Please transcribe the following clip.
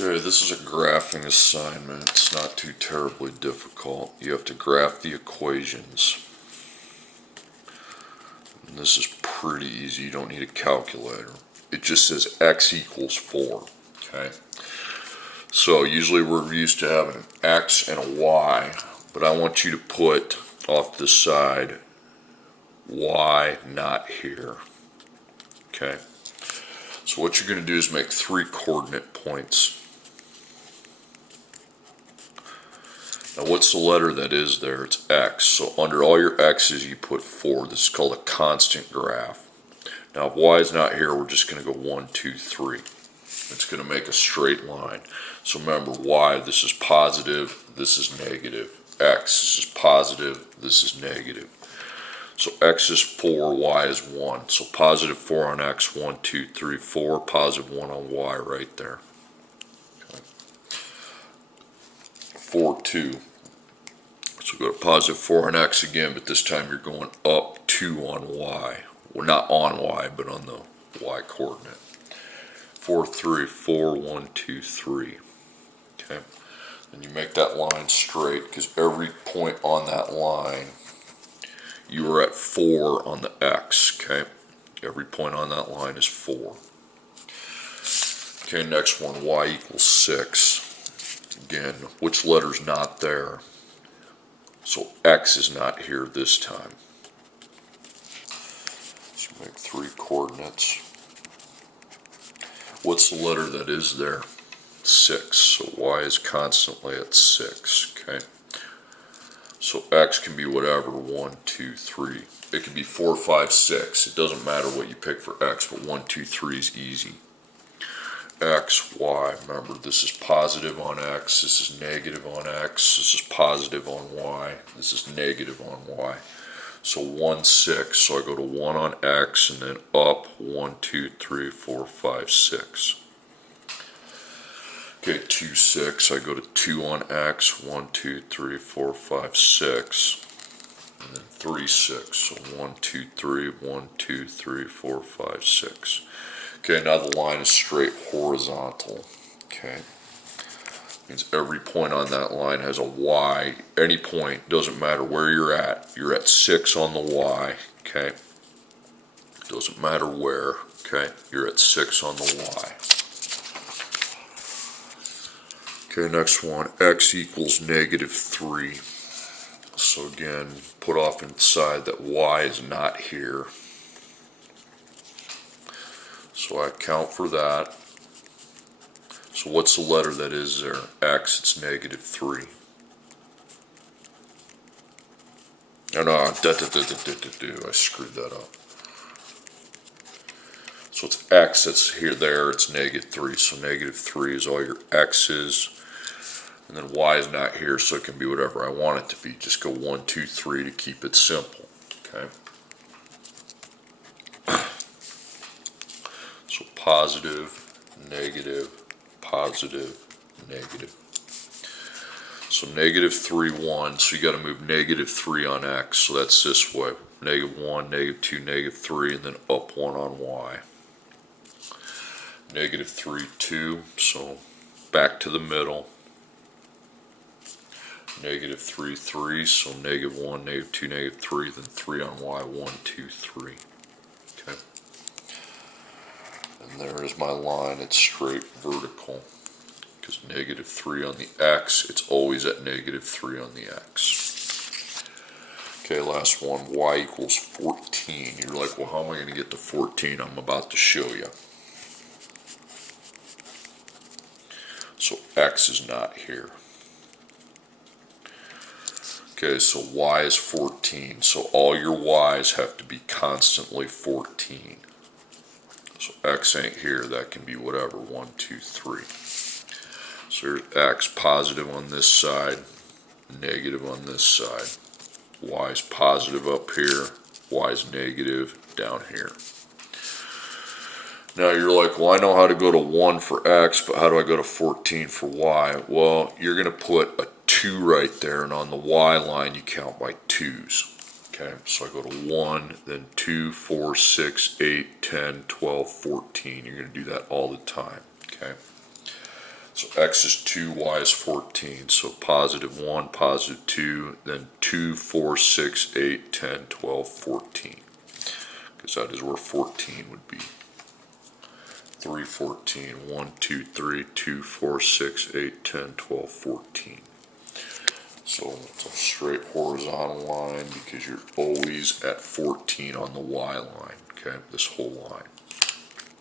Okay, this is a graphing assignment. It's not too terribly difficult. You have to graph the equations. And this is pretty easy. You don't need a calculator. It just says x equals 4. Okay. So usually we're used to having an x and a y, but I want you to put off the side y not here. Okay. So what you're going to do is make 3 coordinate points. Now what's the letter that is there? It's x. So under all your x's you put 4. This is called a constant graph. Now if y is not here, we're just going to go 1, 2, 3. It's going to make a straight line. So remember, y, this is positive, this is negative. X, this is positive, this is negative. So x is 4, y is 1. So positive 4 on x, 1, 2, 3, 4. Positive 1 on y right there. Okay. 4, 2. So go to positive 4 on x again, but this time you're going up 2 on y. Well, not on y, but on the y coordinate. 4, 3, 4, 1, 2, 3. Okay. And you make that line straight because every point on that line you are at 4 on the x. Okay. Every point on that line is 4. Okay, next one, y equals 6. Again, which letter's not there? So x is not here this time. So make 3 coordinates. What's the letter that is there? 6. So y is constantly at 6. Okay. So x can be whatever, 1, 2, 3. It can be 4, 5, 6. It doesn't matter what you pick for x, but 1, 2, 3 is easy. X, y. Remember, this is positive on x. This is negative on x. This is positive on y. This is negative on y. So 1, 6. So I go to 1 on x and then up 1, 2, 3, 4, 5, 6. Okay, 2, 6. I go to 2 on x. 1, 2, 3, 4, 5, 6. And then 3, 6. So 1, 2, 3, 1, 2, 3, 4, 5, 6. Okay, now the line is straight horizontal. Okay. Means every point on that line has a y. Any point, doesn't matter where you're at. You're at 6 on the y. Okay. Doesn't matter where. Okay. You're at 6 on the y. Okay, next one. X equals negative 3. So again, put off inside that y is not here. So I account for that. So what's the letter that is there? X, it's negative 3. Oh no, I screwed that up. So it's x that's here, there, it's negative 3. So negative 3 is all your x's. And then y is not here, so it can be whatever I want it to be. Just go 1, 2, 3 to keep it simple. Okay. So positive, negative, positive, negative. So negative 3, 1, so you got to move negative 3 on x, so that's this way. Negative 1, negative 2, negative 3, and then up 1 on y. Negative 3, 2, so back to the middle. Negative 3, 3, so negative 1, negative 2, negative 3, then 3 on y, 1, 2, 3. Okay. And there is my line, it's straight vertical. Because negative 3 on the x, it's always at negative 3 on the x. Okay, last one, y equals 14. You're like, well, how am I going to get to 14? I'm about to show you. So x is not here. Okay, so y is 14. So all your y's have to be constantly 14. So x ain't here. That can be whatever, 1, 2, 3. So here's x positive on this side, negative on this side. Y is positive up here, y is negative down here. Now you're like, well, I know how to go to 1 for x, but how do I go to 14 for y? Well, you're going to put a 2 right there, and on the y line you count by 2's. Okay, so I go to 1, then 2, 4, 6, 8, 10, 12, 14. You're going to do that all the time. Okay. So x is 2, y is 14. So positive 1, positive 2, then 2, 4, 6, 8, 10, 12, 14. Because that is where 14 would be. 3, 14, 1, 2, 3, 2, 4, 6, 8, 10, 12, 14. So it's a straight horizontal line because you're always at 14 on the y line, okay, this whole line.